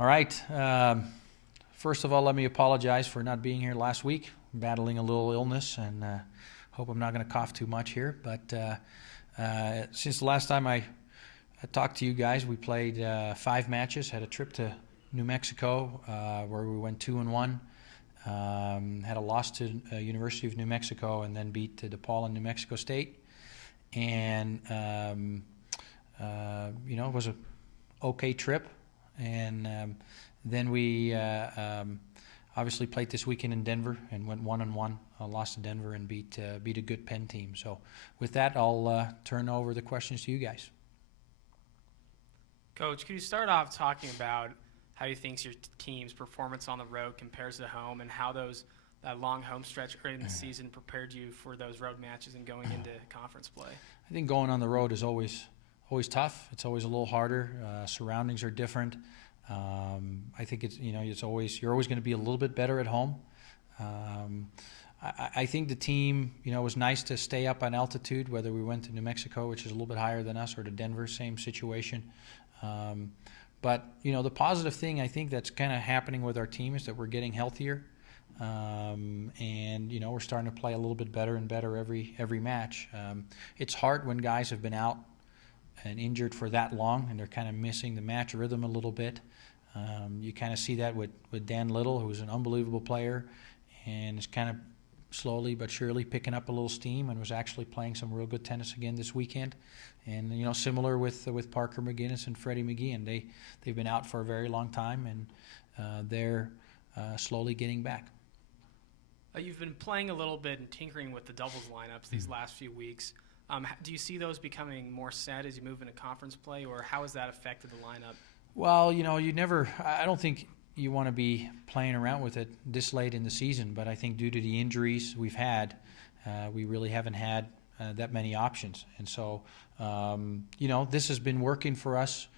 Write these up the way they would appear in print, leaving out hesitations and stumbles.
All right. First of all, let me apologize for not being here last week. I'm battling a little illness, and hope I'm not going to cough too much here. But since the last time I talked to you guys, we played 5 matches. Had a trip to New Mexico where we went 2-1. Had a loss to University of New Mexico, and then beat DePaul and New Mexico State. And it was a okay trip. And then we obviously played this weekend in Denver and went 1-1. Lost to Denver and beat a good Penn team. So with that, I'll turn over the questions to you guys. Coach, could you start off talking about how you think your team's performance on the road compares to home, and how that long home stretch early in the season prepared you for those road matches and going into conference play? I think going on the road is always tough. It's always a little harder. Surroundings are different. I think you're always going to be a little bit better at home. I think the team, it was nice to stay up on altitude, whether we went to New Mexico, which is a little bit higher than us, or to Denver, same situation. But the positive thing I think that's kind of happening with our team is that we're getting healthier, and we're starting to play a little bit better and better every match. It's hard when guys have been out and injured for that long, and they're kind of missing the match rhythm a little bit. You kind of see that with Dan Little, who's an unbelievable player, and is kind of slowly but surely picking up a little steam, and was actually playing some real good tennis again this weekend. And similar with Parker McGinnis and Freddie McGee, and they've been out for a very long time, and they're slowly getting back. You've been playing a little bit and tinkering with the doubles lineups these last few weeks. Do you see those becoming more set as you move into conference play, or how has that affected the lineup? Well, I don't think you want to be playing around with it this late in the season, but I think due to the injuries we've had, we really haven't had that many options. And so, this has been working for us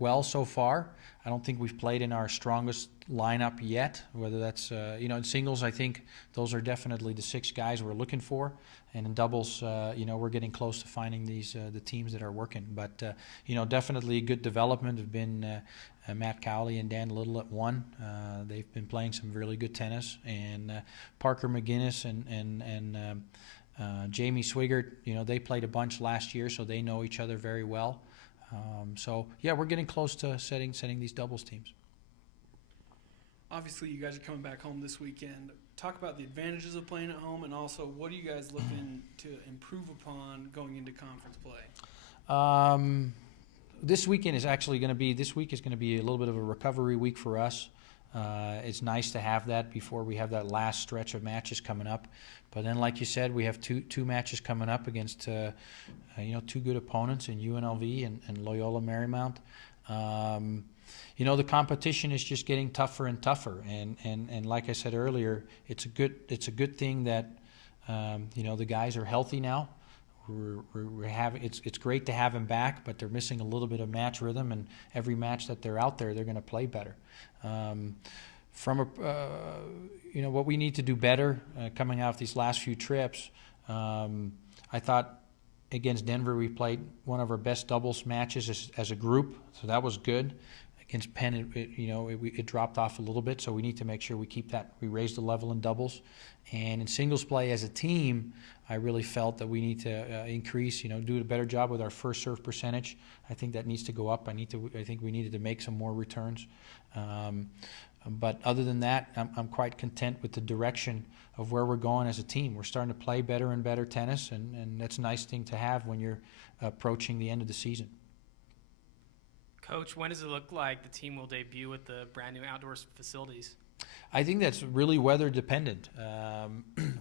well so far. I don't think we've played in our strongest lineup yet, whether that's, in singles, I think those are definitely the 6 guys we're looking for. And in doubles, we're getting close to finding the teams that are working. But, definitely good development have been Matt Cowley and Dan Little at 1. They've been playing some really good tennis. And Parker McGinnis and Jamie Swigert, they played a bunch last year, so they know each other very well. We're getting close to setting these doubles teams. Obviously, you guys are coming back home this weekend. Talk about the advantages of playing at home, and also what are you guys looking to improve upon going into conference play? This week is going to be a little bit of a recovery week for us. It's nice to have that before we have that last stretch of matches coming up. But then, like you said, we have two matches coming up against 2 good opponents in UNLV and Loyola Marymount. The competition is just getting tougher and tougher, and like I said earlier, it's a good thing that the guys are healthy now. It's great to have them back, but they're missing a little bit of match rhythm, and every match that they're out there, they're going to play better. What we need to do better coming out of these last few trips, I thought against Denver we played one of our best doubles matches as a group, so that was good. Against Penn, it dropped off a little bit, so we need to make sure we keep that. We raise the level in doubles, and in singles play as a team, I really felt that we need to increase, do a better job with our first serve percentage. I think that needs to go up. I think we needed to make some more returns. But other than that, I'm quite content with the direction of where we're going as a team. We're starting to play better and better tennis, and that's a nice thing to have when you're approaching the end of the season. Coach, when does it look like the team will debut with the brand new outdoor facilities? I think that's really weather dependent.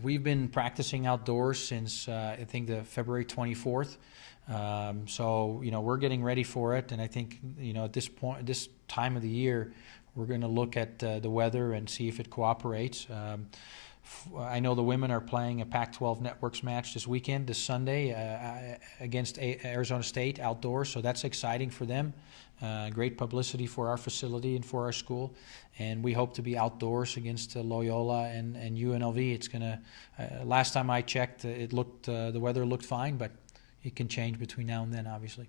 We've been practicing outdoors since I think the February 24th. We're getting ready for it, and I think at this time of the year, we're going to look at the weather and see if it cooperates. I know the women are playing a Pac-12 Networks match this Sunday against Arizona State outdoors, so that's exciting for them. Great publicity for our facility and for our school, and we hope to be outdoors against Loyola and UNLV. It's gonna. Last time I checked, the weather looked fine, but it can change between now and then, obviously.